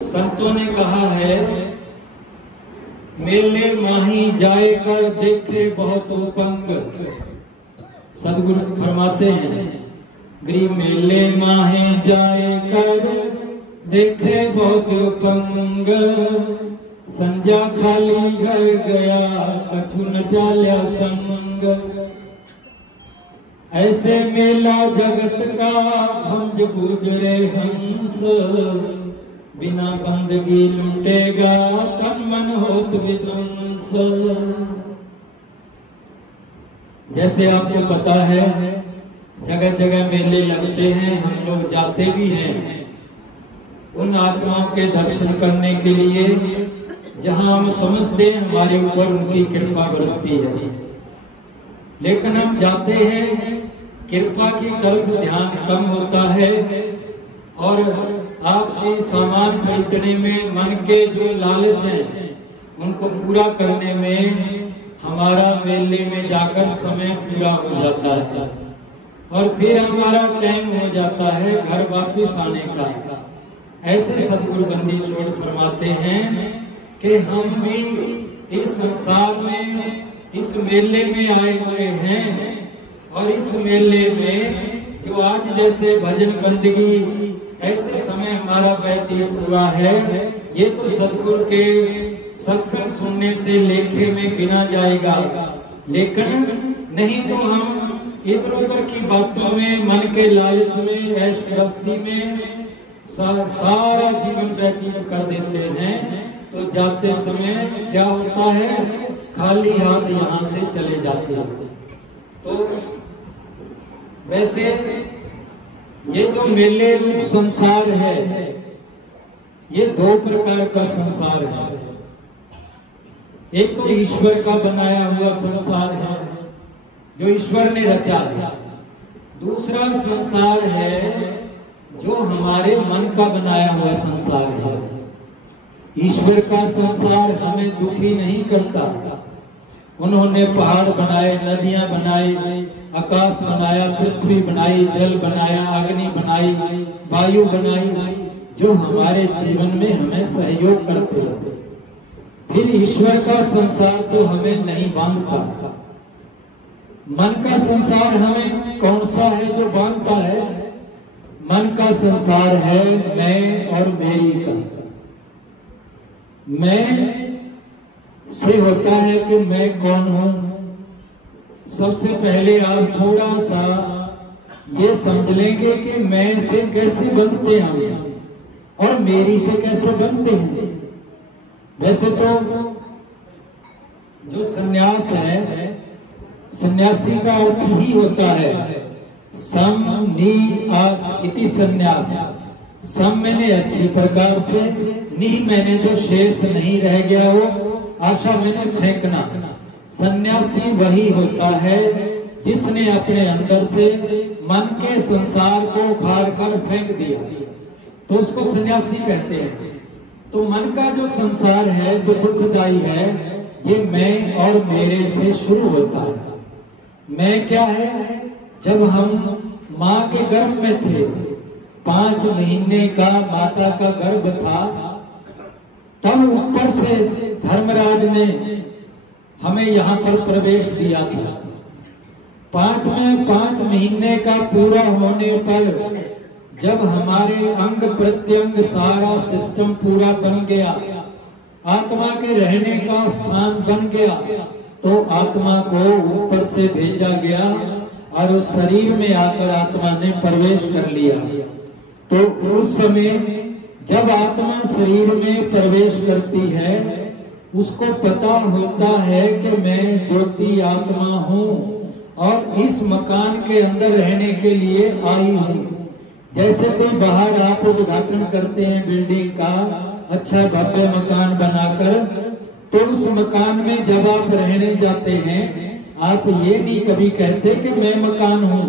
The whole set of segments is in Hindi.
संतों ने कहा है, मेले माही जाए कर देखे बहुत उपंग। सदगुरु फरमाते हैं, गृह मेले माहे जाए कर देखे बहुत उपंग। संजा खाली घर गया कछु न चाल्या संग। ऐसे मेला जगत का भंज गुजरे हंस। बिना बंदगी लुटेगा तन मन होत विध्वंस। जैसे आपको पता है, जगह जगह मेले लगते हैं, हम लोग जाते भी हैं उन आत्माओं के दर्शन करने के लिए जहां हम समझते हैं हमारे ऊपर उनकी कृपा बरसती है। लेकिन हम जाते हैं, कृपा की तरफ ध्यान कम होता है और आपसे सामान खरीदने में मन के जो लालच हैं उनको पूरा करने में हमारा मेले में जाकर समय पूरा हो जाता है और फिर हमारा टाइम हो जाता है घर वापस आने का। ऐसे सदगुरु बंदी छोड़ फरमाते हैं कि हम भी इस संसार में इस मेले में आए हुए हैं और इस मेले में जो आज जैसे भजन बंदगी ऐसे समय हमारा व्यतीत हुआ है, ये तो सदगुरु के सत्संग सुनने से लेखे में गिना जाएगा। लेकिन नहीं तो हम इधर उधर की बातों में, मन के लालच में, ऐश बस्ती में सारा जीवन व्यतीत कर देते हैं। तो जाते समय क्या होता है, खाली हाथ यहाँ से चले जाते हैं। तो वैसे ये जो मेले रूप संसार है, ये दो प्रकार का संसार है। एक तो ईश्वर का बनाया हुआ संसार है जो ईश्वर ने रचा है। दूसरा संसार है जो हमारे मन का बनाया हुआ संसार है। ईश्वर का संसार हमें दुखी नहीं करता। उन्होंने पहाड़ बनाए, नदियां बनाई, आकाश बनाया, पृथ्वी बनाई, जल बनाया, अग्नि बनाई, वायु बनाई, जो हमारे जीवन में हमें सहयोग करते हैं। फिर ईश्वर का संसार तो हमें नहीं बांधता। मन का संसार हमें कौन सा है जो बांधता है? मन का संसार है मैं और मेरी का। मैं से होता है कि मैं कौन हूं। सबसे पहले आप थोड़ा सा ये समझ लेंगे कि मैं से कैसे बनते हैं और मेरी से कैसे बनते हैं। वैसे तो जो सन्यास है, सन्यासी का अर्थ ही होता है सम नी आस इति सन्यास। सम मैंने अच्छी प्रकार से, नी मैंने जो शेष नहीं रह गया वो, आशा मैंने फेंकना। सन्यासी वही होता है जिसने अपने अंदर से मन के संसार को उखाड़ कर फेंक दिया, तो उसको सन्यासी कहते हैं। तो मन का जो संसार है जो दुखदाई है, ये मैं और मेरे से शुरू होता है। मैं क्या है? जब हम माँ के गर्भ में थे, 5 महीने का माता का गर्भ था, तब ऊपर से धर्मराज ने हमें यहाँ पर प्रवेश दिया था। 5 महीने का पूरा होने पर जब हमारे अंग प्रत्यंग सारा सिस्टम पूरा बन गया, आत्मा के रहने का स्थान बन गया, तो आत्मा को ऊपर से भेजा गया और उस शरीर में आकर आत्मा ने प्रवेश कर लिया। तो उस समय जब आत्मा शरीर में प्रवेश करती है, उसको पता होता है कि मैं ज्योति आत्मा हूँ और इस मकान के अंदर रहने के लिए आई हूँ। जैसे कोई बाहर आप उद्घाटन करते हैं बिल्डिंग का, अच्छा भव्य मकान बनाकर, तो उस मकान में जब आप रहने जाते हैं, आप ये नहीं कभी कहते कि मैं मकान हूँ,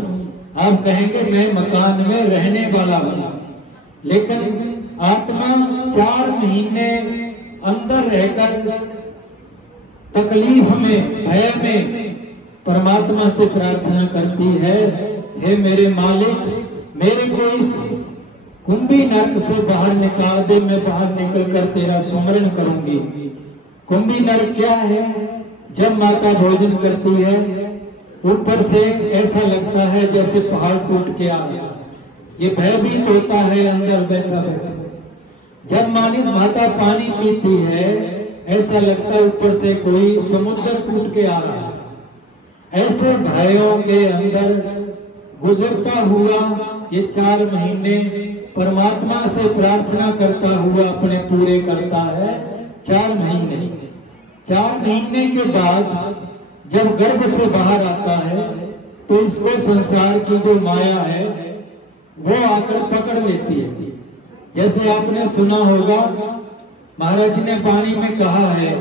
आप कहेंगे मैं मकान में रहने वाला हूँ। लेकिन आत्मा 4 महीने अंदर रहकर तकलीफ में, भय में परमात्मा से प्रार्थना करती है, हे मेरे मालिक, मेरे को इस कुंभी नरक से बाहर निकाल दे, मैं बाहर निकल कर तेरा सुमरण करूंगी। कुंभी नरक क्या है? जब माता भोजन करती है ऊपर से ऐसा लगता है जैसे पहाड़ टूट के आ गया, ये भयभीत होता है अंदर बैठा बैठा। जब माता पानी पीती है ऐसा लगता है ऊपर से कोई समुद्र टूट के आ रहा है। ऐसे भयों के अंदर गुजरता हुआ ये 4 महीने परमात्मा से प्रार्थना करता हुआ अपने पूरे करता है। 4 महीने के बाद जब गर्भ से बाहर आता है तो इसको संसार की जो माया है वो आकर पकड़ लेती है। जैसे आपने सुना होगा महाराज जी ने वाणी में कहा है,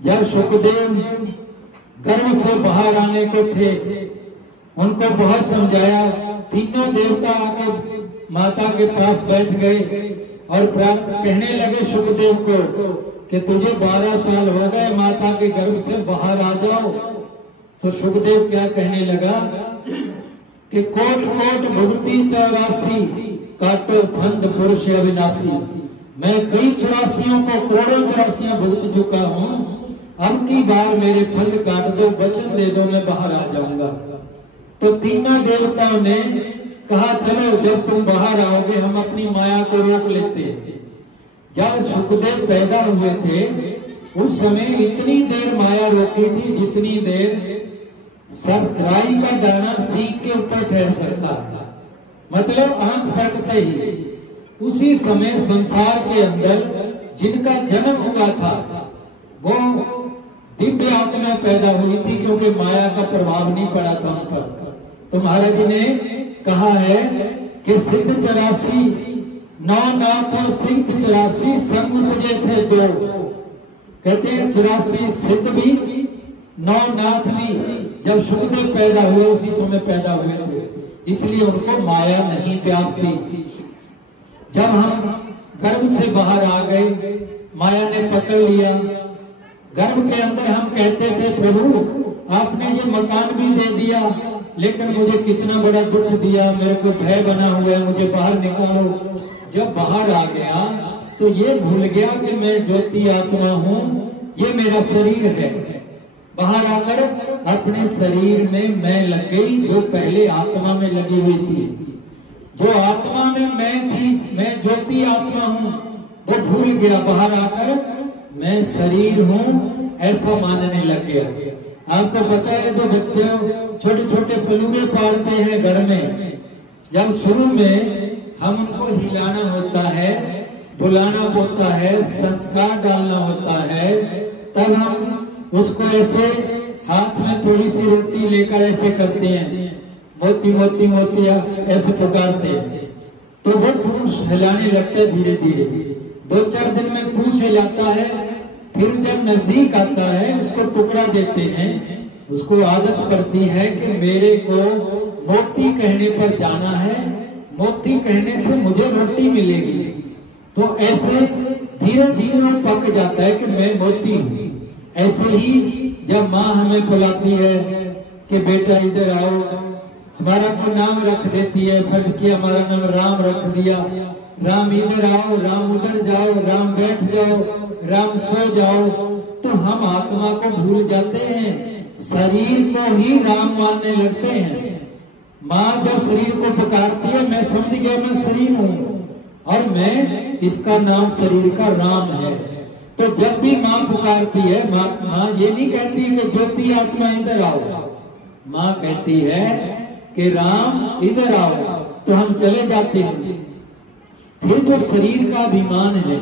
जब सुखदेव गर्भ से बाहर आने को थे उनको बहुत समझाया, तीनों देवता आके माता के पास बैठ गए और कहने लगे सुखदेव को कि तुझे 12 साल हो गए, माता के गर्भ से बाहर आ जाओ। तो सुखदेव क्या कहने लगा कि कोट कोट भुगती 84 काटो फंद पुरुष अविनाशी। मैं कई 84 को करोड़ों 84 भुगत चुका हूँ, अब की बार मेरे फंद काट दो, वचन दे दो, मैं बाहर आ जाऊंगा। तो तीनों देवताओं ने कहा चलो जब तुम बाहर आओगे हम अपनी माया को रोक लेते हैं। जब सुखदेव पैदा हुए थे उस समय इतनी देर माया रोकी थी जितनी देर राई का दाना सींग के ऊपर ठहर सकता है, मतलब आंख फड़कते ही। उसी समय संसार के अंदर जिनका जन्म हुआ था वो दिव्य आत्मा पैदा हुई थी, क्योंकि माया का प्रभाव नहीं पड़ा था उन पर। तो महाराज जी ने कहा है कि सिद्ध 84 9 नाथ और सिद्ध 84 संग उपजे थे 2। कहते हैं 84 सिद्ध भी 9 नाथ भी जब सुखदेव पैदा हुए उसी समय पैदा हुए थे, इसलिए उनको माया नहीं व्यापी। जब हम गर्भ से बाहर आ गए माया ने पकड़ लिया। गर्भ के अंदर हम कहते थे प्रभु आपने ये मकान भी दे दिया लेकिन मुझे कितना बड़ा दुख दिया, मेरे को भय बना हुआ है, मुझे बाहर निकालो। जब बाहर आ गया तो ये भूल गया कि मैं ज्योति आत्मा हूँ, ये मेरा शरीर है। बाहर आकर अपने शरीर में मैं लग गई जो पहले आत्मा में लगी हुई थी। जो आत्मा में मैं थी, मैं ज्योति आत्मा हूँ, वो भूल गया। बाहर आकर मैं शरीर हूँ ऐसा मानने लग गया। आपको पता है जो बच्चे छोटे छोटे फलूरे पालते हैं घर में, जब शुरू में हम उनको हिलाना होता है, बुलाना होता है, संस्कार डालना होता है, तब हम उसको ऐसे हाथ में थोड़ी सी रोटी लेकर ऐसे करते हैं, मोती मोती मोतिया ऐसे पुकारते हैं, तो वो पूछ हिलाने लगता है धीरे धीरे। 2-4 दिन में पूछ हिलाता है, फिर जब नजदीक आता है उसको टुकड़ा देते हैं। उसको आदत पड़ती है कि मेरे को मोती कहने पर जाना है, मोती कहने से मुझे रोटी मिलेगी। तो ऐसे धीरे धीरे वो पक जाता है कि मैं मोती हूँ। ऐसे ही जब माँ हमें बुलाती है कि बेटा इधर आओ, हमारा को नाम रख देती है, फर्ज किया हमारा नाम राम रख दिया, राम इधर आओ, राम उधर जाओ, राम बैठ जाओ, राम सो जाओ, तो हम आत्मा को भूल जाते हैं, शरीर को ही राम मानने लगते हैं। माँ जब शरीर को पुकारती है मैं समझ गया मैं शरीर हूँ और मैं इसका नाम शरीर का राम है। तो जब भी माँ पुकारती है, माँ ये नहीं कहती कि ज्योति आत्मा इधर आओ, माँ कहती है कि राम इधर आओ, तो हम चले जाते हैं। फिर जो शरीर का अभिमान है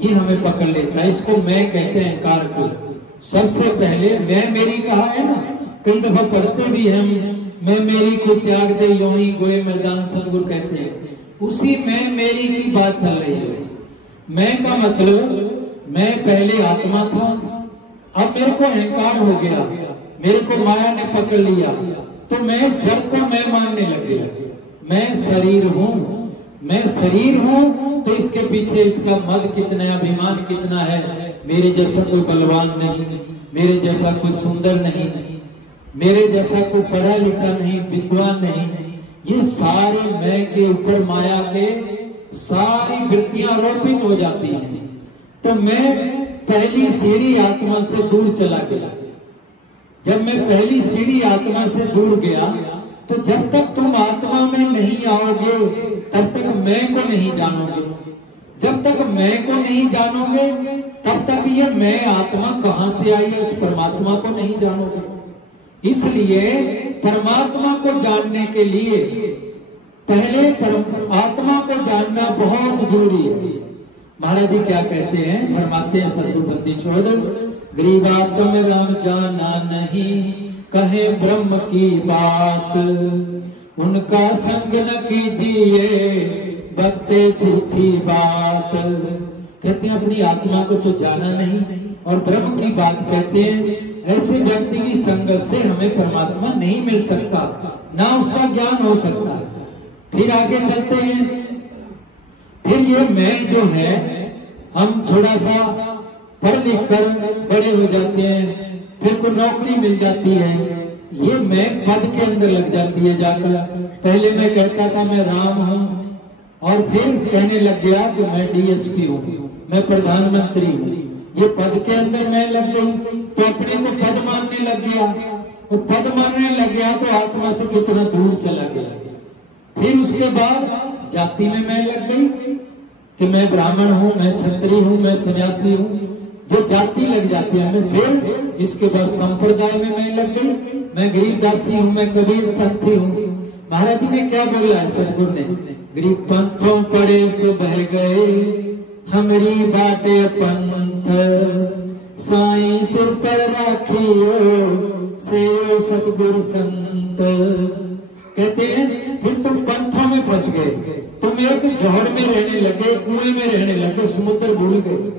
ये हमें पकड़ लेता है, इसको मैं कहते हैं कार को। सबसे पहले मैं मेरी कहा है ना, कई दफा पढ़ते भी हम, मैं मेरी को त्याग दे यूं ही गोए मैदान, सदगुरु कहते हैं। उसी मैं मेरी की बात चल रही है। मैं का मतलब मैं पहले आत्मा था, अब मेरे को अहंकार हो गया, मेरे को माया ने पकड़ लिया, तो मैं जड़ को मैं मानने लग गया। मैं शरीर हूँ, मैं शरीर हूँ, तो इसके पीछे इसका मद कितना है, अभिमान कितना है। मेरे जैसा कोई बलवान नहीं, मेरे जैसा कोई सुंदर नहीं, मेरे जैसा कोई पढ़ा लिखा नहीं, विद्वान नहीं, ये सारे मैं के ऊपर माया के सारी वृत्तियां आरोपित हो जाती हैं। तो मैं पहली सीढ़ी आत्मा से दूर चला गया। जब मैं पहली सीढ़ी आत्मा से दूर गया, तो जब तक तुम आत्मा में नहीं आओगे तब तक मैं को नहीं जानोगे। जब तक मैं को नहीं जानोगे तब तक ये मैं आत्मा कहां से आई है उस परमात्मा को नहीं जानोगे। इसलिए परमात्मा को जानने के लिए पहले आत्मा को जानना बहुत जरूरी है। महाराज जी क्या कहते हैं, फरमाते हैं सद्गुरु बंदीश्वर, गरीबात्म राम जाना नहीं, कहे ब्रह्म की बात, उनका संग न कीजिए, बकते झूठी बात। कहते हैं अपनी आत्मा को तो जाना नहीं और ब्रह्म की बात कहते हैं। ऐसे व्यक्ति की संगत से हमें परमात्मा नहीं मिल सकता, ना उसका ज्ञान हो सकता। फिर आगे चलते हैं। फिर ये मैं जो है, हम थोड़ा सा पढ़ लिख कर बड़े हो जाते हैं, फिर कोई नौकरी मिल जाती है, ये मैं पद के अंदर लग जाती है जाकर। पहले मैं कहता था मैं राम हूं, और फिर कहने लग गया कि मैं डीएसपी हूं, मैं प्रधानमंत्री हूं। ये पद के अंदर मैं लग गई, तो अपने को पद मानने लग गया। वो पद मानने लग गया तो आत्मा से कितना दूर चला गया। फिर उसके बाद जाति में मैं लग गई कि मैं ब्राह्मण हूं, मैं क्षत्रिय हूं, मैं सन्यासी हूं। जो जाति लग जाती है हमें। फिर इसके बाद संप्रदाय में मैं लग गई, मैं गरीबदासी हूं, मैं कबीर पंथी हूं। महाराज जी ने क्या बोला है सदगुरु ने, गरीब पंथों पड़े से बह गए, हमारी बाटे पंथ, साईं सिर पर राखियो से सतगुरु संत। कहते हैं फिर तुम पंथों में फंस गए, तुम एक जौहर में रहने लगे, कुएं में रहने लगे, समुद्र भूल गए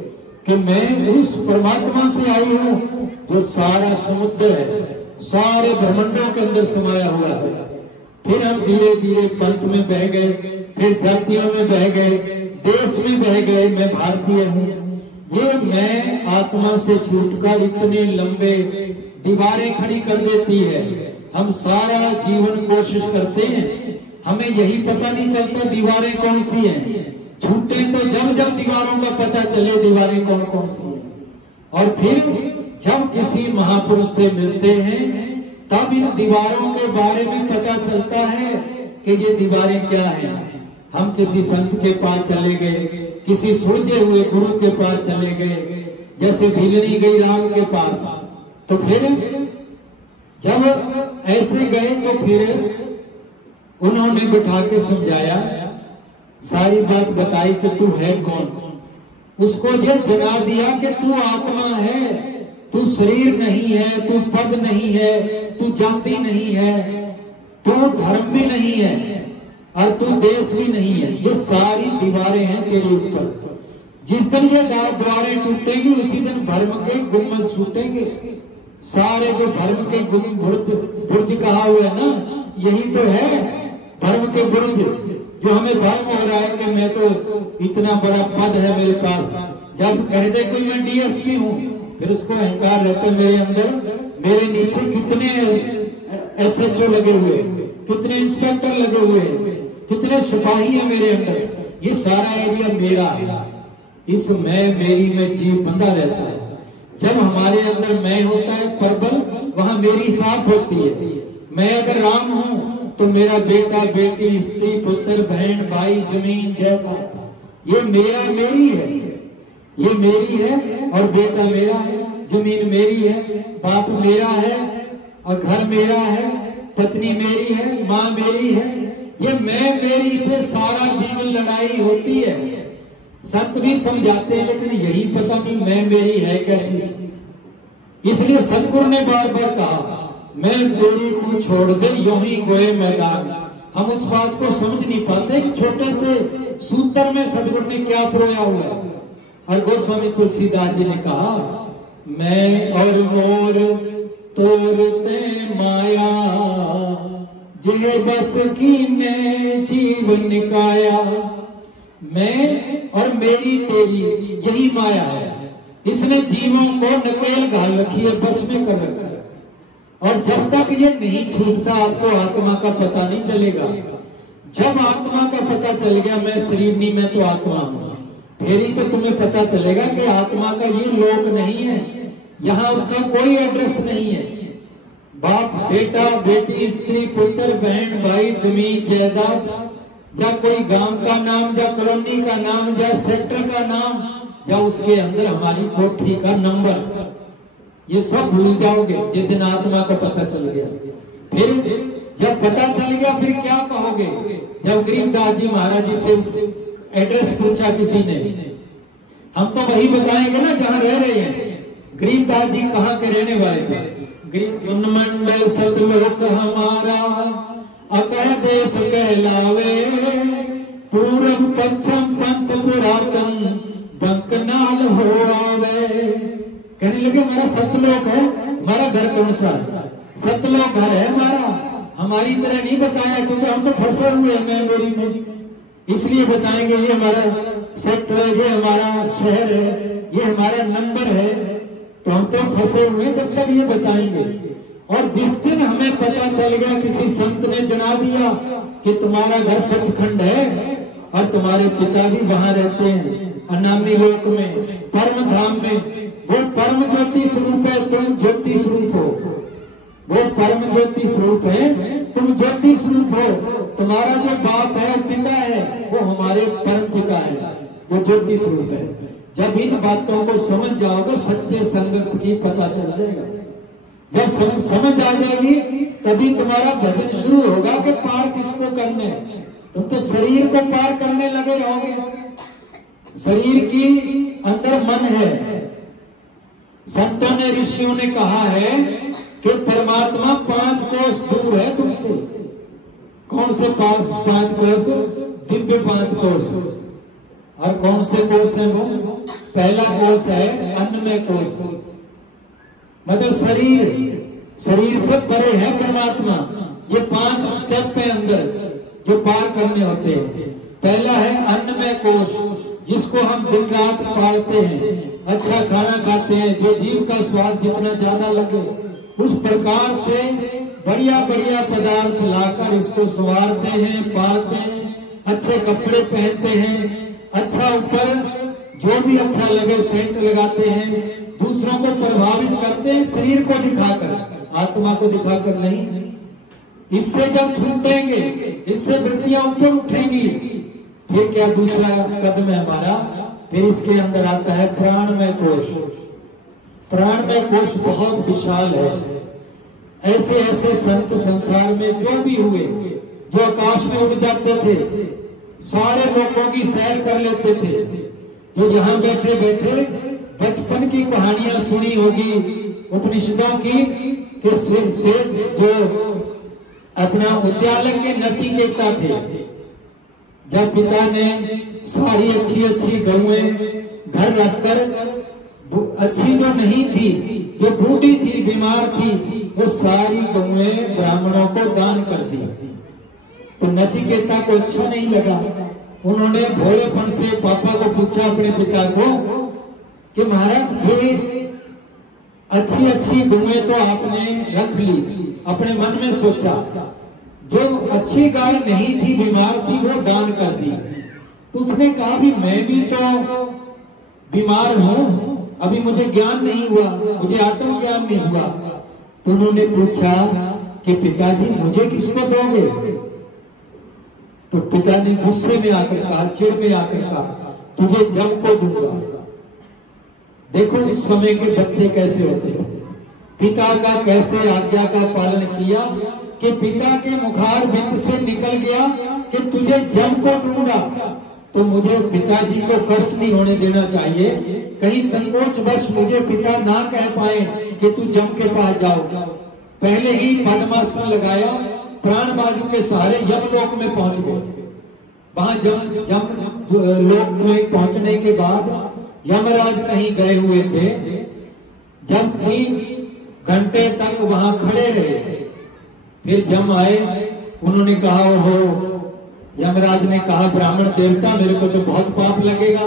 कि मैं उस परमात्मा से आई हूं जो सारा समुद्र है, सारे ब्रह्मांडों के अंदर समाया हुआ है। फिर हम धीरे धीरे पंथ में बह गए, फिर जातियों में बह गए, देश में बह गए, मैं भारतीय हूं। ये मैं आत्मा से छूटकर इतने लंबे दीवारें खड़ी कर देती है। हम सारा जीवन कोशिश करते हैं, हमें यही पता नहीं चलता दीवारें कौन सी हैं। छूटे तो जब जब दीवारों का पता चले दीवारें कौन कौन सी हैं। और फिर जब किसी महापुरुष से मिलते हैं तब इन दीवारों के बारे में पता चलता है कि ये दीवारें क्या हैं। हम किसी संत के पास चले गए, किसी सुलझे हुए गुरु के पास चले गए, जैसे भीलनी गई राम के पास। तो फिर जब ऐसे गए तो फिर उन्होंने बिठा के समझाया, सारी बात बताई कि तू है कौन। उसको ये जना दिया कि तू आत्मा है, तू शरीर नहीं है, तू पद नहीं है, तू जाति नहीं है, तू धर्म भी नहीं है और तू देश भी नहीं है। ये सारी दीवारें हैं तेरे ऊपर। जिस दिन ये द्वारें टूटेंगी उसी दिन भर्म के गुम्बद छूटेंगे। सारे जो भर्म के बुर्ज कहा हुआ है ना, यही तो है भर्म के बुर्ज। जो हमें भर्म हो रहा है कि मैं तो इतना बड़ा पद है मेरे पास, जब कह दे कोई मैं डीएसपी हूं फिर उसको अहंकार रहता है मेरे अंदर। मेरे नीचे कितने एसएचओ लगे हुए, कितने इंस्पेक्टर लगे हुए, कितने सिपाही है मेरे अंदर। ये सारा एरिया मेरा है। इस मैं मेरी में जीव बंधा रहता है। जब हमारे अंदर मैं होता है प्रबल, वहां मेरी साथ होती है। मैं अगर राम हूं तो मेरा बेटा बेटी स्त्री पुत्र बहन भाई जमीन जायदाद ये मेरा मेरी है। ये मेरी है और बेटा मेरा है, जमीन मेरी है, बाप मेरा है और घर मेरा है, पत्नी मेरी है, माँ मेरी है। ये मैं मेरी से सारा जीवन लड़ाई होती है। संत भी समझाते हैं लेकिन यही पता नहीं मैं मेरी है क्या चीज। इसलिए सतगुरु ने बार बार कहा मैं मेरी को छोड़ दे यूं ही गोए मैदान। हम उस बात को समझ नहीं पाते कि छोटे से सूत्र में सतगुरु ने क्या परोया हुआ है। और गोस्वामी तुलसीदास जी ने कहा मैं और मोर तोरते माया, जिहे बस कीने जीव निकाया। मैं और मेरी तेरी यही माया है। इसने जीवों को नकेल घाल रखी है, बस में कर रखा है। और जब तक ये नहीं छूटता आपको आत्मा का पता नहीं चलेगा। जब आत्मा का पता चल गया मैं शरीर नहीं, मैं तो आत्मा हूं, फिर ही तो तुम्हें पता चलेगा कि आत्मा का ये लोक नहीं है, यहाँ उसका कोई एड्रेस नहीं है। बाप बेटा बेटी स्त्री पुत्र बहन भाई जमीन जायदाद, या कोई गांव का नाम, या कॉलोनी का नाम, या सेक्टर का नाम, या उसके अंदर हमारी कोठी का नंबर, ये सब भूल जाओगे जिस दिन आत्मा का पता चल गया। फिर जब पता चल गया फिर क्या कहोगे? जब गरीबदास जी महाराज जी से उस एड्रेस पूछा किसी ने, हम तो वही बताएंगे ना जहां रह रहे हैं। गरीबदास जी कहाँ के रहने वाले थे? गरीब सुन मंडल सतलोक हमारा, अकह देश कहलावे, पूरब पश्चिम पंथ पुरातन बंकनाल हो आवे। कहने लगे हमारा सतलोक है, हमारा घर कौन सा? सतलोक घर है हमारा, हमारी तरह नहीं बताया क्योंकि हम तो फंसे हुए हैं मेमोरी में, इसलिए बताएंगे ये हमारा सेक्टर है, ये हमारा शहर है, ये हमारा नंबर है, तो हम तो फंसे हुए जब तक ये बताएंगे। और जिस दिन हमें पता चल गया, किसी संत ने जना दिया कि तुम्हारा घर सचखंड है और तुम्हारे पिता भी वहां रहते हैं अनामी लोक में, परम धाम में, वो परम ज्योति स्वरूप है, तुम ज्योति स्वरूप हो। वो परम ज्योति स्वरूप है, तुम ज्योति स्वरूप हो। तुम्हारा जो बाप है पिता है वो हमारे परम पिता है जो ज्योति स्वरूप है। जब इन बातों को समझ जाओगे सच्चे संगत की पता चल जाएगा। जब समझ आ जाएगी तभी तुम्हारा भजन शुरू होगा कि पार किसको करने। तुम तो शरीर को पार करने लगे रहोगे, शरीर की अंदर मन है। संतों ने ऋषियों ने कहा है कि परमात्मा 5 कोस दूर है तुमसे। कौन से 5 कोस? दिव्य 5 कोस। और कौन से कोस है वो? पहला कोस है अन्नमय कोस, मतलब शरीर से परे है परमात्मा। ये 5 स्टेप है अंदर जो पार करने होते हैं। पहला है अन्नमय कोश, जिसको हम दिन रात पालते हैं, अच्छा खाना खाते हैं, जो जीव का स्वाद जितना ज्यादा लगे उस प्रकार से बढ़िया बढ़िया पदार्थ लाकर इसको संवारते हैं, पालते हैं, अच्छे कपड़े पहनते हैं, अच्छा ऊपर जो भी अच्छा लगे सेंट लगाते हैं, दूसरों को प्रभावित करते हैं शरीर को दिखाकर, आत्मा को दिखाकर नहीं। इससे जब छूटेंगे, इससे वृत्तियां ऊपर उठेंगी, फिर क्या दूसरा कदम है हमारा? फिर इसके अंदर आता है प्राणमय कोश। प्राणमय कोश बहुत विशाल है। ऐसे ऐसे संत संसार में जो भी हुए, जो आकाश में उड़ जाते थे, सारे लोगों की सैर कर लेते थे, जो यहाँ बैठे बैठे बचपन की कहानियां सुनी होगी उपनिषदों की, कि जो अपना विद्यालय के नचिकेता थे, जब पिता ने सारी अच्छी अच्छी गौएं घर रखकर, अच्छी जो नहीं थी, जो बूढ़ी थी, बीमार थी, वो सारी गौएं ब्राह्मणों को दान कर दी। तो नचिकेता को अच्छा नहीं लगा। उन्होंने भोलेपन से पापा को पूछा, अपने पिता को, कि महाराज ये अच्छी अच्छी गौएं तो आपने रख ली, अपने मन में सोचा, जो अच्छी गाय नहीं थी, बीमार थी, वो दान कर दी। तो उसने कहा भी मैं भी तो बीमार हूं, अभी मुझे ज्ञान नहीं हुआ, मुझे आत्मज्ञान नहीं हुआ। तो उन्होंने पूछा कि पिताजी मुझे किसको दोगे? तो पिता ने गुस्से में आकर कहा, चिढ़ में आकर कहा, तुझे जम को दूंगा। देखो इस समय के बच्चे कैसे होते हैं। पिता का कैसे आज्ञा का पालन किया कि पिता के मुखार बिंद से निकल गया कि तुझे जम को दूंगा। तो मुझे पिताजी को कष्ट नहीं होने देना चाहिए, कहीं संकोच वश मुझे पिता ना कह पाए कि तू जम के पास जाओ। पहले ही पद्मासन लगाया, प्राण बाजू के सहारे यमलोक में पहुंच गए। वहां जम लोक में पहुंचने के बाद यमराज कहीं गए हुए थे, जब 3 घंटे तक वहां खड़े रहे, फिर जम आए। उन्होंने कहा, ओहो, यमराज ने कहा, ब्राह्मण देवता मेरे को तो बहुत पाप लगेगा,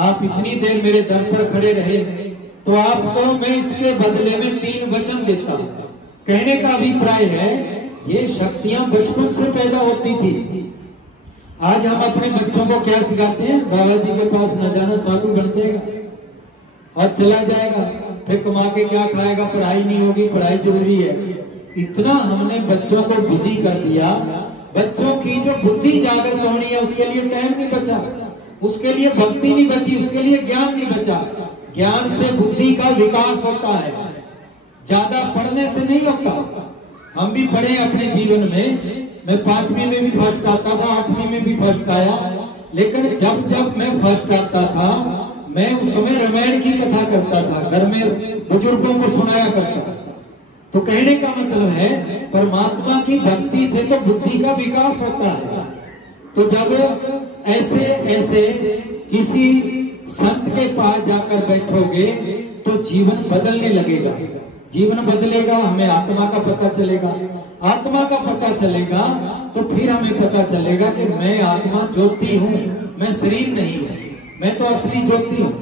आप इतनी देर मेरे दर पर खड़े रहे, तो आपको मैं इसके बदले में 3 वचन देता हूं। कहने का अभिप्राय है ये शक्तियां बचपन से पैदा होती थी, आज हम अपने बच्चों को क्या सिखाते हैं? बाबा जी के पास न जाना, साधु बन जाएगा और चला जाएगा, फिर कमा के क्या खाएगा, पढ़ाई नहीं होगी, पढ़ाई जरूरी है। इतना हमने बच्चों को बिजी कर दिया, बच्चों की जो बुद्धि जागृत होनी है उसके लिए टाइम नहीं बचा, उसके लिए भक्ति नहीं बची, उसके लिए ज्ञान नहीं बचा। ज्ञान से बुद्धि का विकास होता है, ज्यादा पढ़ने से नहीं होता। हम भी पढ़े अपने जीवन में, मैं 5वीं में भी फर्स्ट आता था, 8वीं में भी फर्स्ट आया, लेकिन जब जब मैं फर्स्ट आता था, मैं उस समय रामायण की कथा करता था, घर में बुजुर्गों को सुनाया करता था। तो कहने का मतलब है परमात्मा की भक्ति से तो बुद्धि का विकास होता है। तो जब ऐसे ऐसे किसी संत के पास जाकर बैठोगे तो जीवन बदलने लगेगा, जीवन बदलेगा, हमें आत्मा का पता चलेगा, आत्मा का पता चलेगा तो फिर हमें पता चलेगा कि मैं आत्मा ज्योति हूँ, मैं शरीर नहीं हूँ, मैं तो असली ज्योति हूँ।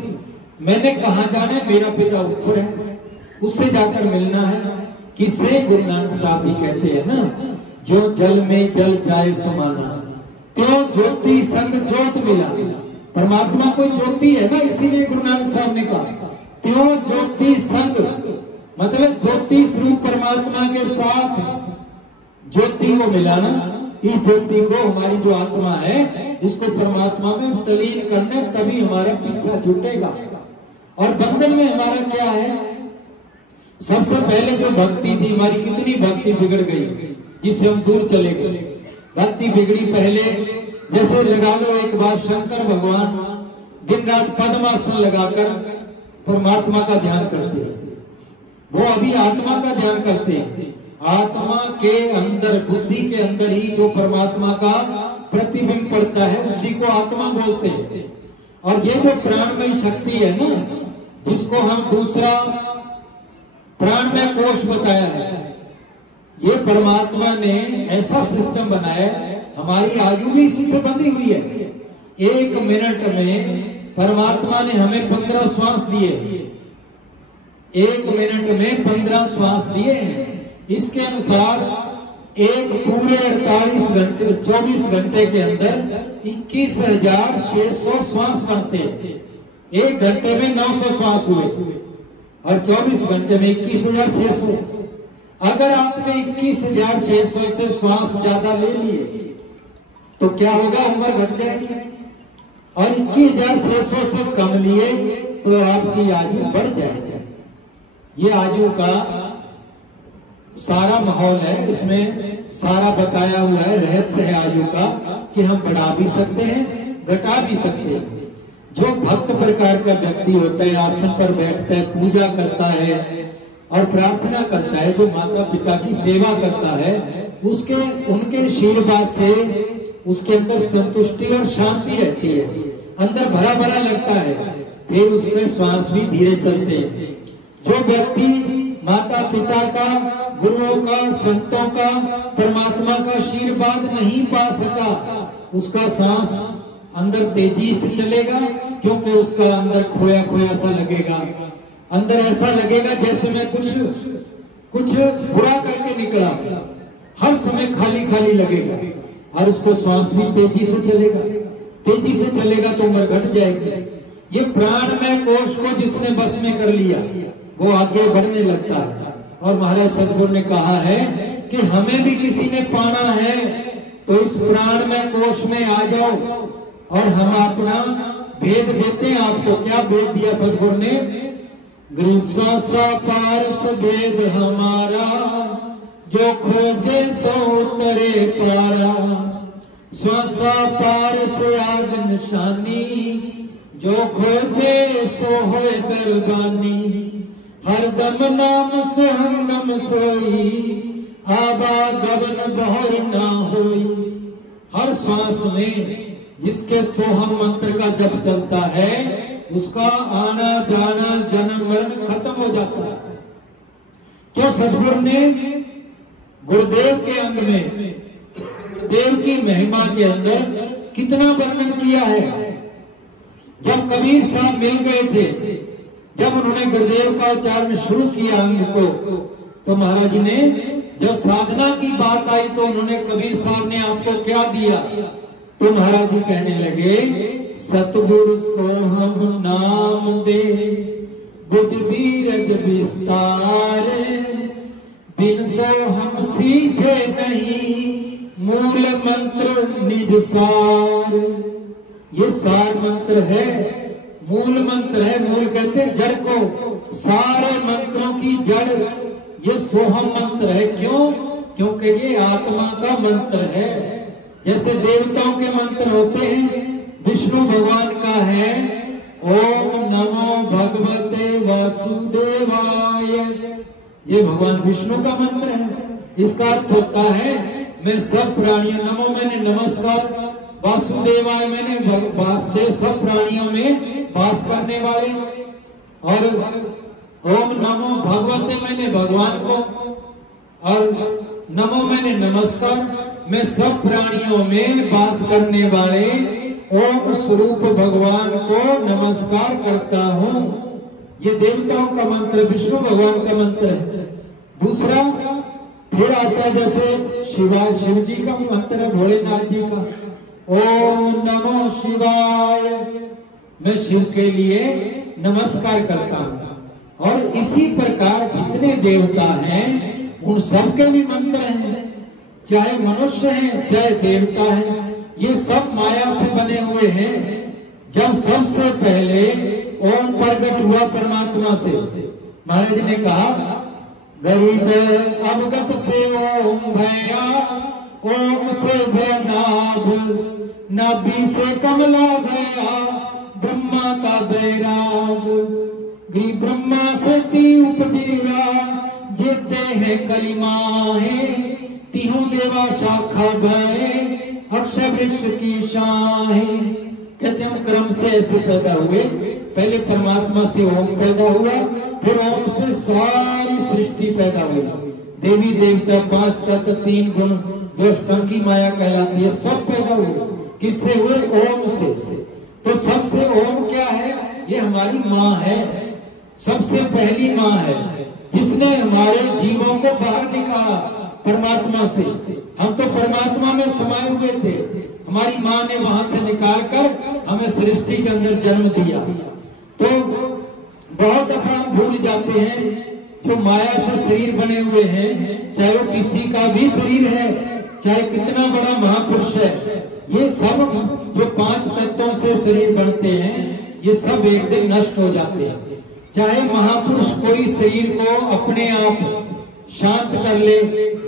मैंने कहाँ जाना है? मेरा पिता ऊपर है, उससे जाकर मिलना है। किससे? गुरु नानक साहब जी कहते हैं ना, जो जल में जल जाए समाना, तो ज्योति संग ज्योत मिला। परमात्मा कोई ज्योति है ना, इसीलिए गुरु नानक साहब ने कहा त्यों ज्योति संग, मतलब ज्योति स्वरूप परमात्मा के साथ ज्योति को मिलाना। इस ज्योति को, हमारी जो आत्मा है, इसको परमात्मा में तलीन करने, तभी हमारा पीछा छूटेगा। और बंधन में हमारा क्या है? सबसे पहले जो भक्ति थी हमारी, कितनी भक्ति बिगड़ गई जिससे हम दूर चले गए। भक्ति बिगड़ी पहले, जैसे लगा लो एक बार शंकर भगवान दिन रात पद्मासन लगाकर परमात्मा का ध्यान करते हैं, वो अभी आत्मा का ध्यान करते हैं। आत्मा के अंदर, बुद्धि के अंदर ही जो परमात्मा का प्रतिबिंब पड़ता है उसी को आत्मा बोलते हैं। और ये जो प्राणमय शक्ति है ना, जिसको हम दूसरा प्राणमय कोश बताया है, ये परमात्मा ने ऐसा सिस्टम बनाया, हमारी आयु भी इसी से बंधी हुई है। 1 मिनट में परमात्मा ने हमें 15 श्वास दिए, 1 मिनट में 15 श्वास दिए हैं। इसके अनुसार एक पूरे 48 घंटे 24 घंटे के अंदर 21,600 श्वास बनते हैं। 1 घंटे में 900 श्वास हुए और 24 घंटे में 21,600। अगर आपने 21,600 से श्वास ज्यादा ले लिए तो क्या होगा? उम्र घट जाएगी। और 21,600 से कम लिए तो आपकी आयु बढ़ जाएगी। ये आयु का सारा माहौल है, इसमें सारा बताया हुआ है, रहस्य है आयु का, कि हम बढ़ा भी सकते हैं, घटा भी सकते हैं। जो भक्त प्रकार का व्यक्ति होता है, आसन पर बैठता है, पूजा करता है और प्रार्थना करता है, जो माता पिता की सेवा करता है, उसके उनके आशीर्वाद से उसके अंदर संतुष्टि और शांति रहती है, अंदर भरा भरा लगता है, फिर उसमें श्वास भी धीरे चलते हैं। जो व्यक्ति माता पिता का, गुरुओं का, संतों का, परमात्मा का आशीर्वाद नहीं पा सका, उसका सांस अंदर तेजी से चलेगा, क्योंकि उसका अंदर खोया खोया सा लगेगा, अंदर ऐसा लगेगा जैसे मैं कुछ बुरा करके निकला, हर समय खाली खाली लगेगा। और उसको श्वास भी तेजी से चलेगा, तेजी से चलेगा तो उम्र घट जाएगी। ये प्राणमय कोश को जिसने बस में कर लिया वो आगे बढ़ने लगता है। और महाराज सतगुरु ने कहा है कि हमें भी किसी ने पाना है तो इस प्राणमय कोश में आ जाओ, और हम अपना भेद देते हैं आपको। क्या भेद दिया सतगुरु ने? गृहस्वासा पारस भेद हमारा, जो खोजे सो उतरे पारा। श्वासा पार से आग निशानी, जो खोजे सो होए दरबानी। हर दम नाम सोहंगम सोई, आवागमन बहुर ना होई। हर श्वास में जिसके सोहम मंत्र का जप चलता है, उसका आना जाना जन्म मरण खत्म हो जाता है। क्यों? सद्गुरु ने गुरुदेव के अंग में, गुरुदेव की महिमा के अंदर कितना वर्णन किया है। जब कबीर साहब मिल गए थे, जब उन्होंने गुरुदेव का उच्चारण शुरू किया अंग को, तो महाराज ने जब साधना की बात आई तो उन्होंने, कबीर साहब ने आपको क्या दिया? तो महाराज जी कहने लगे, सतगुरु सोहम नाम दे बुझ बीरज विस्तार, बिन सोहम सीझे नहीं मूल मंत्र निज सार। ये सार मंत्र है, मूल मंत्र है। मूल कहते हैं जड़ को, सारे मंत्रों की जड़ ये सोहम मंत्र है। क्यों? क्योंकि ये आत्मा का मंत्र है। जैसे देवताओं के मंत्र होते हैं, विष्णु भगवान का है ओम नमो भगवते वासुदेवाय, ये भगवान विष्णु का मंत्र है। इसका अर्थ होता है मैं सब प्राणियों, नमो मैंने नमस्कार, वासुदेवाय मैंने वासुदेव, सब प्राणियों में वास करने वाले, और ओम नमो भगवते मैंने भगवान को, और नमो मैंने नमस्कार, मैं सब प्राणियों में वास करने वाले ओम स्वरूप भगवान को नमस्कार करता हूँ। ये देवताओं का मंत्र, विष्णु भगवान का मंत्र है। दूसरा फिर आता है जैसे शिव जी का मंत्र है, भोलेनाथ जी का, ओम नमो शिवाय, मैं शिव के लिए नमस्कार करता हूँ। और इसी प्रकार जितने देवता हैं उन सबके भी मंत्र हैं, चाहे मनुष्य हैं चाहे देवता हैं, ये सब माया से बने हुए हैं। जब सबसे पहले ओम प्रकट हुआ परमात्मा से, महाराज ने कहा गरीब अवगत से ओम भया, ओम से भयनाभ, नाभि से कमला भया, ब्रह्मा का बैराग, गिरि ब्रह्मा से ती उपजिया, जेते हैं कलिमाहे, तिहु देवा शाखा भय, अक्षय वृक्ष की शाहे। कहते हम क्रम से ऐसे पैदा हुए, पहले परमात्मा से ओम पैदा हुआ, फिर ओम से सारी सृष्टि पैदा हुई। देवी देवता, पांच तत्व, तीन गुण, दो टंकी माया कहलाती है, सब पैदा हुए। किससे हुए? ओम से। तो सबसे ओम क्या है? ये हमारी माँ है, सबसे पहली माँ है, जिसने हमारे जीवों को बाहर निकाला परमात्मा से। हम तो परमात्मा में समाये हुए थे, हमारी माँ ने वहां से निकाल कर हमें सृष्टि के अंदर जन्म दिया। तो बहुत दफा हम भूल जाते हैं, जो माया से शरीर बने हुए हैं, चाहे वो किसी का भी शरीर है, चाहे कितना बड़ा महापुरुष है, ये सब जो पांच तत्वों से शरीर बनते हैं, ये सब एक दिन नष्ट हो जाते हैं। चाहे महापुरुष कोई शरीर को अपने आप शांत कर ले,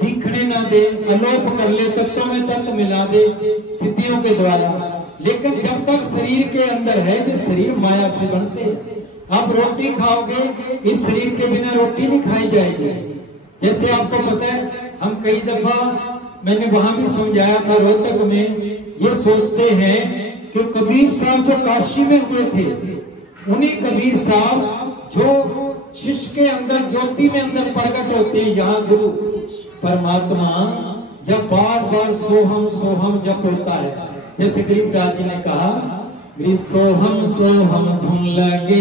दिखने ना दे, अलोप कर ले, तत्वों में तत्व मिला दे सिद्धियों के द्वारा, लेकिन जब तक शरीर के अंदर है, ये शरीर माया से बनते हैं। आप रोटी खाओगे, इस शरीर के बिना रोटी नहीं खाई जाएगी। जैसे आपको पता है, हम कई दफा, मैंने वहां भी समझाया था रोहतक में, ये सोचते हैं कि कबीर साहब जो काशी में हुए थे, उन्हीं कबीर साहब जो शिष्य के अंदर ज्योति में अंदर प्रकट होते हैं। यहाँ गुरु परमात्मा जब बार बार सोहम सोहम जप होता है, जैसे गरीबदास जी ने कहा, सोहम सोहम धुन लगे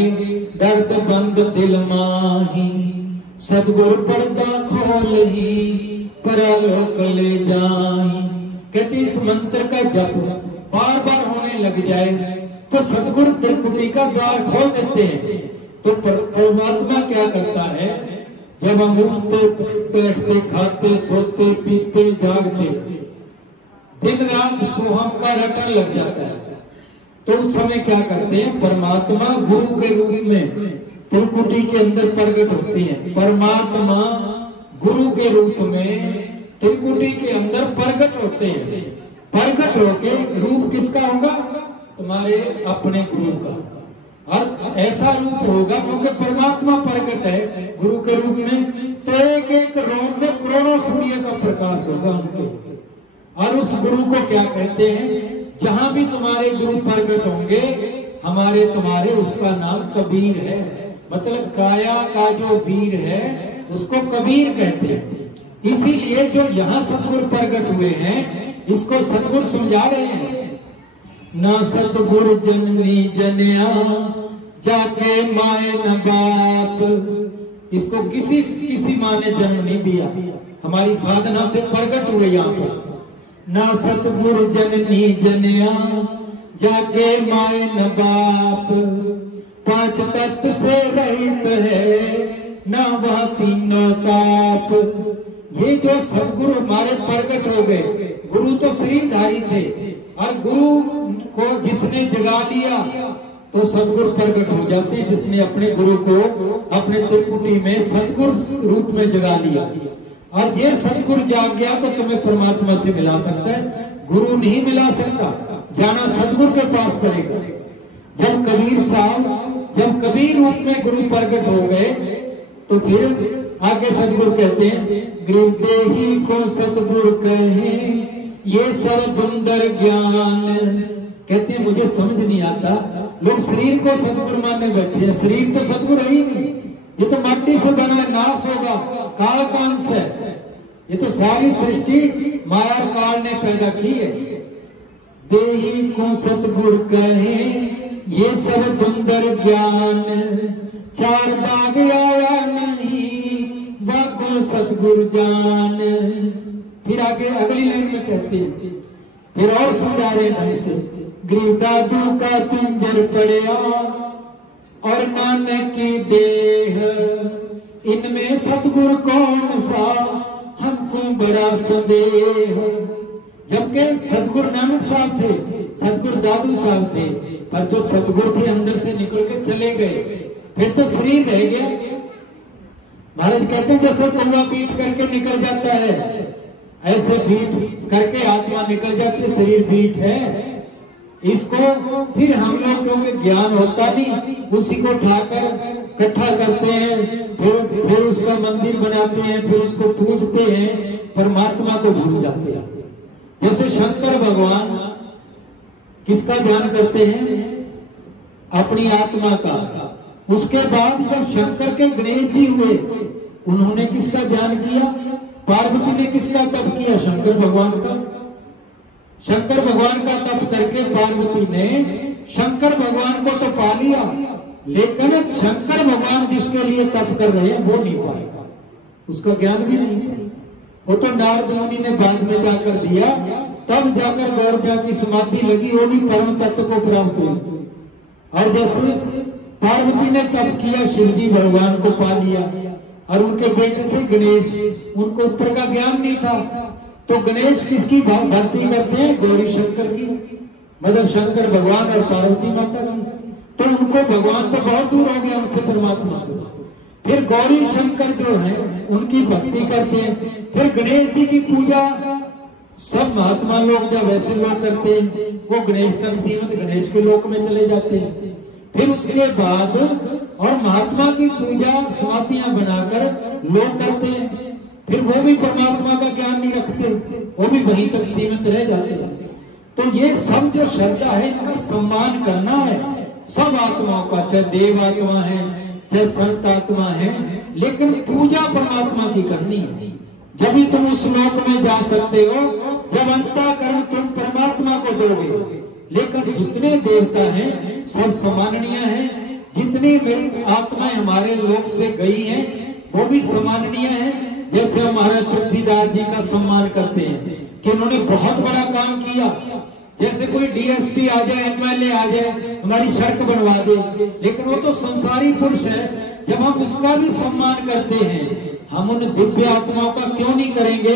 दर्द बंद दिल माही, सदगुरु पर्दा खोल ही परलोक ले जाही। कहते इस मंत्र का जप बार बार होने लग जाए तो सदगुरु त्रिकुटी का द्वार खोल देते हैं। तो परमात्मा क्या करता है, जब हम उठते बैठते खाते सोते पीते जागते दिन रात सोहम का रटन लग जाता है, तो उस समय क्या करते हैं, परमात्मा गुरु के रूप में त्रिकुटी के अंदर प्रकट होते हैं। परमात्मा गुरु के रूप में त्रिकुटी के अंदर प्रकट होते हैं। प्रकट होके रूप किसका होगा? तुम्हारे अपने गुरु का। और ऐसा रूप होगा क्योंकि परमात्मा प्रकट है गुरु के रूप में, तो एक एक रोम में करोड़ों सूर्य का प्रकाश होगा उनके। और उस गुरु को क्या कहते हैं? जहां भी तुम्हारे गुरु प्रकट होंगे, हमारे तुम्हारे, उसका नाम कबीर है। मतलब काया का जो वीर है उसको कबीर कहते हैं। इसीलिए जो यहाँ सतगुरु प्रकट हुए हैं, इसको सतगुरु समझा रहे हैं। ना सतगुरु जननी जनिया जाके माए न बाप, इसको किसी माँ ने जन्म नहीं दिया, हमारी साधना से प्रकट हुए यहाँ पर। ना सतगुर जननी जनिया जाके माए न बाप, पांच तत्व से रहित है ना वह तीनों ताप। ये जो सदगुरु हमारे प्रकट हो गए, गुरु तो शरीरधारी थे और गुरु को जिसने जगा लिया तो सदगुरु प्रकट हो जाते हैं। जिसने अपने गुरु को अपने त्रिपुटी में सदगुरु रूप में जगा लिया और ये सदगुरु जाग गया तो तुम्हें परमात्मा से मिला सकता है, गुरु नहीं मिला सकता, जाना सदगुरु के पास पड़ेगा। जब कबीर साहब जब कबीर रूप में गुरु प्रकट हो गए तो फिर आगे सदगुरु कहते हैं, गृहदेही को सतगुरु कहे ये सर्वसुंदर ज्ञान। कहते हैं मुझे समझ नहीं आता, लोग शरीर को सतगुरु मानने बैठे हैं, शरीर तो सतगुरु है ही नहीं, ये तो मिट्टी से बना है, नाश होगा, काल का अंश है। ये तो सारी सृष्टि माया काल ने पैदा की है। देही को सतगुरु कहे ये सब सुंदर ज्ञान, चार दाग आया नहीं वाको सतगुरु जान। फिर आगे अगली लाइन में कहते हैं, फिर और समझा रहे ढंग से, गिरदादू का पिंजर पड़या और नानक की देह, इनमें सतगुरु कौन सा हमको बड़ा संदेह। जबकि सतगुरु नानक साहब थे, सतगुरु दादू साहब थे, पर जो सतगुरु थे अंदर से निकल के चले गए, फिर तो शरीर रह गया। महाराज कहते हैं जैसे कौवा बीट करके निकल जाता है, ऐसे बीट करके आत्मा निकल जाती है, शरीर बीट है। इसको फिर हम लोग क्योंकि ज्ञान होता नहीं, उसी को उठाकर इकट्ठा करते हैं, फिर उसका मंदिर बनाते हैं, फिर उसको पूजते हैं, परमात्मा को भूल जाते हैं। जैसे शंकर भगवान किसका ध्यान करते हैं? अपनी आत्मा का। उसके बाद जब शंकर के गणेश जी हुए, उन्होंने किसका ध्यान किया? पार्वती ने किसका तप किया? शंकर भगवान का। शंकर भगवान का तप करके पार्वती ने शंकर भगवान को तो पा लिया, लेकिन शंकर भगवान जिसके लिए तप कर रहे हैं वो नहीं पाएगा, उसका ज्ञान भी नहीं था। वो तो नारद मुनि ने बाद में जाकर दिया, तब जाकर गौरजा की समाधि लगी, वो भी परम तत्व को प्राप्त हुई। और जैसे पार्वती ने तप किया, शिवजी भगवान को पा लिया, और उनके बेटे थे गणेश, उनको ऊपर का ज्ञान नहीं था, तो गणेश किसकी भक्ति करते हैं? गौरी शंकर की, मतलब शंकर भगवान और पार्वती माता की। तो उनको भगवान तो बहुत दूर हो गया उनसे, परमात्मा को। फिर गौरी शंकर जो है उनकी भक्ति करते हैं। फिर गणेश जी की पूजा सब महात्मा लोग जब ऐसे लोग करते हैं, वो गणेश तक सीमित, गणेश के लोक में चले जाते हैं। फिर उसके बाद और महात्मा की पूजा समाधियां बनाकर लोग करते हैं, फिर वो भी परमात्मा का ज्ञान नहीं रखते, वो भी वहीं तक सीमित रह जाते हैं। तो ये सब जो श्रद्धा है, इनका सम्मान करना है सब आत्माओं का, चाहे देव आत्मा है चाहे संत आत्मा है, लेकिन पूजा परमात्मा की करनी है। जब भी तुम उस लोक में जा सकते हो जब अंतःकरण तुम परमात्मा को दोगे। लेकिन जितने देवता हैं सब सम्माननीय हैं, जितनी आत्माएं हमारे लोक से गई हैं वो भी सम्माननीय हैं। जैसे हम महाराज पृथ्वीदास जी का सम्मान करते हैं कि उन्होंने बहुत बड़ा काम किया। जैसे कोई डीएसपी आ जाए, एमएलए आ जाए, हमारी सड़क बनवा दे, लेकिन वो तो संसारी पुरुष है। जब हम उसका भी सम्मान करते हैं, हम उन दिव्य आत्माओं का क्यों नहीं करेंगे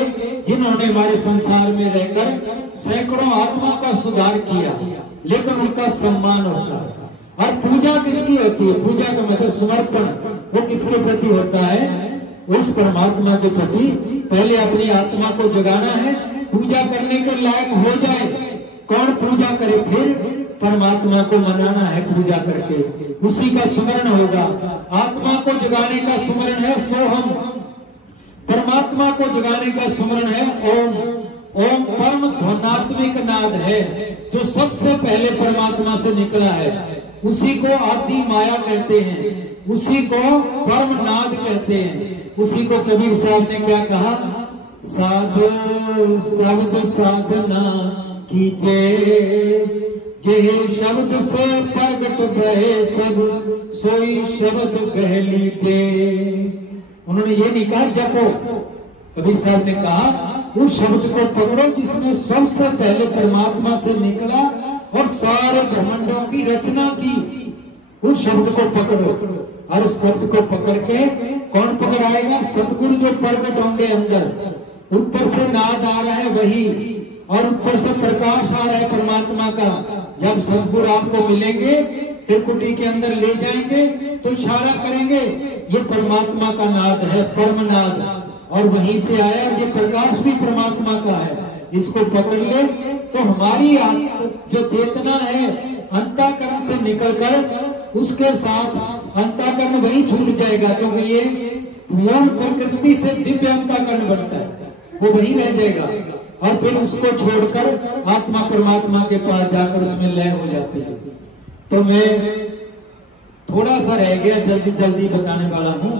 जिन्होंने हमारे संसार में रहकर सैकड़ों आत्मा का सुधार किया, लेकिन उनका सम्मान होता है। और पूजा किसकी होती है? पूजा का मतलब समर्पण, वो किसके प्रति होता है? उस परमात्मा के प्रति। पहले अपनी आत्मा को जगाना है, पूजा करने के लायक हो जाए। कौन पूजा करे? फिर परमात्मा को मनाना है पूजा करके, उसी का स्मरण होगा। आत्मा को जगाने का स्मरण है सोहम, परमात्मा को जगाने का स्मरण है ओम। ओम परम ध्वनात्मिक नाद है जो सबसे पहले परमात्मा से निकला है, उसी को आदि माया कहते हैं, उसी को परम नाद कहते हैं। उसी को कबीर साहब ने क्या कहा? साधो शब्द साधना कीजे, जे शब्द से प्रगट भय सब सोई शब्द कह लीजे। उन्होंने ये नहीं कहा जपो, कबीर साहब ने कहा उस शब्द को पकड़ो जिसने सबसे पहले परमात्मा से निकला और सारे ब्रह्मांडों की रचना की। उस शब्द को पकड़ो, और उस शब्द को पकड़ के कौन पकड़ाएगा? सतगुरु जो प्रकट होंगे अंदर। ऊपर से नाद आ रहा है वही, और ऊपर से प्रकाश आ रहा है परमात्मा का। जब सतगुरु आपको मिलेंगे, त्रिकुटी के अंदर ले जाएंगे तो इशारा करेंगे ये परमात्मा का नाद है, परम नाद, और वहीं से आया। ये प्रकाश भी परमात्मा का है। इसको पकड़ ले तो हमारी जो चेतना है अंतःकरण से निकलकर उसके साथ अंतःकरण वही छूट जाएगा, क्योंकि ये मूल प्रकृति से दिव्य अंतःकरण बनता है, वो वही रह जाएगा। और फिर उसको छोड़कर आत्मा परमात्मा के पास जाकर उसमें लय हो जाती है। तो मैं थोड़ा सा रह गया, जल्दी जल्दी बताने वाला हूं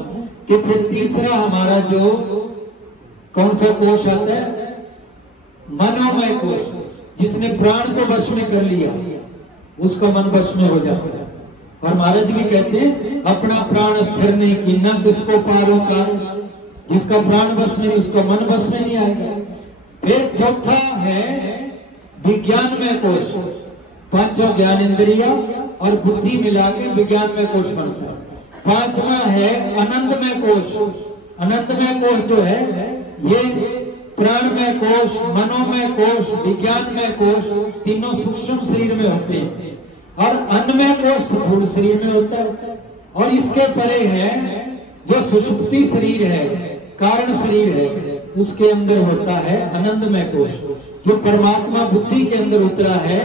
कि फिर तीसरा हमारा जो कौन सा कोश आता है? मनोमय कोश। जिसने प्राण को वश में कर लिया उसका मन वश में हो जाता है। और महाराज भी कहते हैं अपना प्राण स्थिर नहीं की न किसको पारो का। जिसका प्राण वश में, उसका मन वश में नहीं आएगा। फिर चौथा है विज्ञानमय कोश। पांचों ज्ञान इंद्रिया और बुद्धि मिला के विज्ञानमय कोश बनता है। पांचवा है आनंदमय कोश। आनंदमय कोश जो है ये प्राणमय कोश, मनोमय कोश, विज्ञानमय कोश तीनों सूक्ष्म शरीर में होते हैं, और अन्नमय कोश स्थूल शरीर में होता है। और इसके परे है जो सुषुप्ति शरीर है, कारण शरीर है, उसके अंदर होता है आनंदमय कोश। जो परमात्मा बुद्धि के अंदर उतरा है,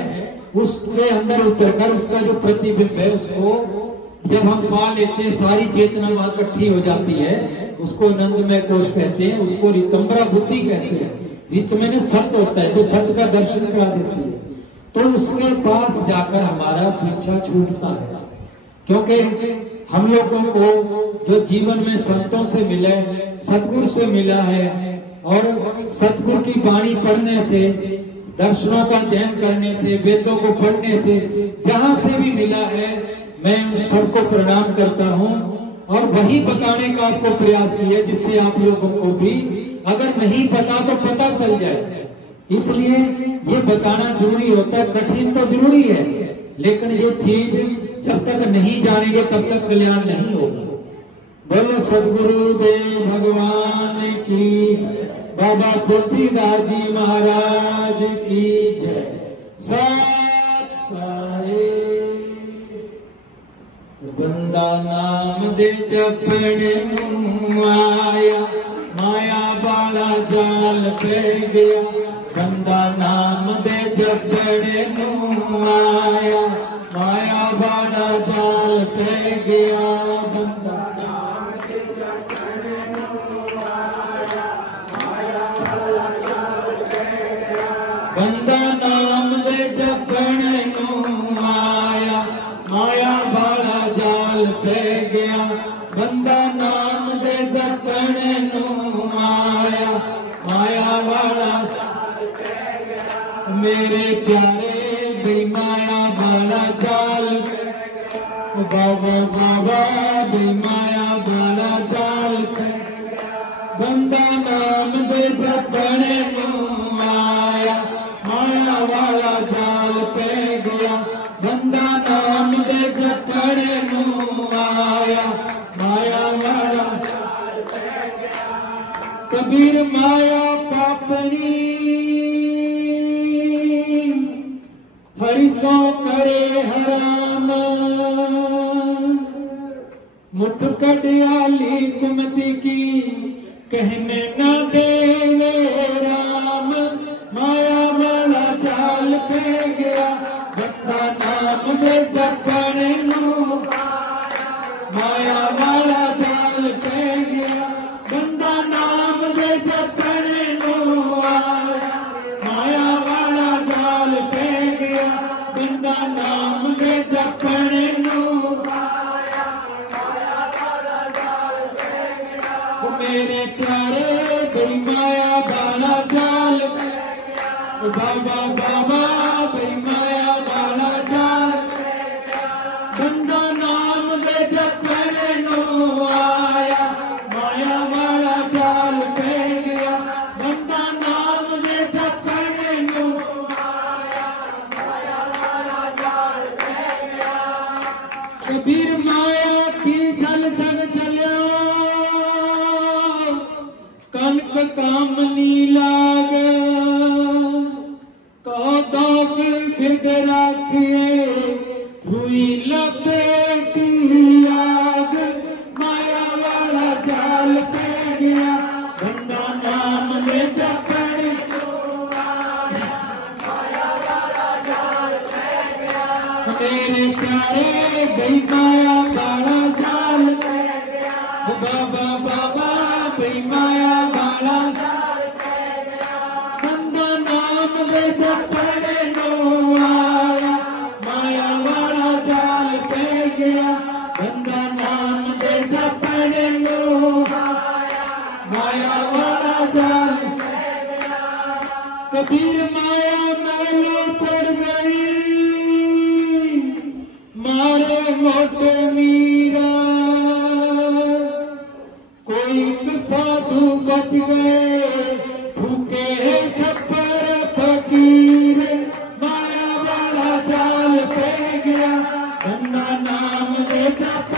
उसके अंदर उतरकर उसका जो प्रतिबिंब है उसको जब हम पा लेते हैं, सारी चेतना वहां इकट्ठी हो जाती है, उसको आनंदमय कोश कहते हैं। उसको रितंबरा बुद्धि कहते हैं। रित में सत्य होता है, जो सत्य का दर्शन करा देती है। तो उसके पास जाकर हमारा पीछा छूटता है, क्योंकि हम लोगों को जो जीवन में संतों से मिले, सतगुरु से मिला है, और सतगुरु की वाणी पढ़ने से, दर्शनों का अध्ययन करने से, वेदों को पढ़ने से, जहां से भी मिला है, मैं उन सबको प्रणाम करता हूं। और वही बताने का आपको प्रयास किया जिससे आप लोगों को भी अगर नहीं पता तो पता चल जाए। इसलिए ये बताना जरूरी होता है। कठिन तो जरूरी है, लेकिन ये चीज जब तक नहीं जानेंगे तब तक कल्याण नहीं होगा। बोलो सदगुरु देव भगवान की, बाबा तुलसीदास जी महाराज की जय। सत सारे बंदा नाम दे जपने आया, माया वाला जाल पे गया। बंदा नाम दे जपने आया, माया वाला जाल पे गया। बंदा नाम दे जपने आया, माया वाला जाल पे गया। बंदा नाम दे जपने आया, माया वाला जाल पे गया। बंदा नाम दे जपने आया, माया वाला जाल पे गया। मेरे प्यारे बेमाया वाला जाल पे गया। बाबा बाबा बेमाया वाला जाल पे गया। बंदा नाम दे जपने आया, माया वाला जाल पे गया। बंदा नाम दे जपने आया, माया वाला जाल पे गया। कबीर माया पापनी हरि सो करे हराम। मुठ कड़ियाली कुमति की कहने न देवे राम। माया वाला जाल पे गया। बंदा नाम दे जपने माया वाला जाल पे गया। बंदा नाम दे जपने आया, माया वाला जाल पे गया। बंदा नाम दे जपने आया, माया वाला जाल पे गया। मेरे प्यारे बेमाया वाला जाल पे गया। बाबा बाबा बेमाया वाला जाल पे गया। बंदा नाम दे जपने आया, माया वाला जाल पे गया। बंदा नाम काम नी लाग कहो दौक भिद राखिए हुई लपेटी आग माया वाला जाल पे गया गंदा नाम ले जपड़ी मेरे प्यारे गई माया वाला जाल बाबा बाबा गई माया वाला गंदा नाम ले जपड़े नो आया माया वाला जाल पे गया गंदा नाम ले जपड़े नो माया वाला जाल कबीर माया मैलो चढ़ गई मारे मोटे मीरा कोई साधु बच गए फूके छप्पर फकीर माया वाला जाल पे गया गंदा नाम ले जप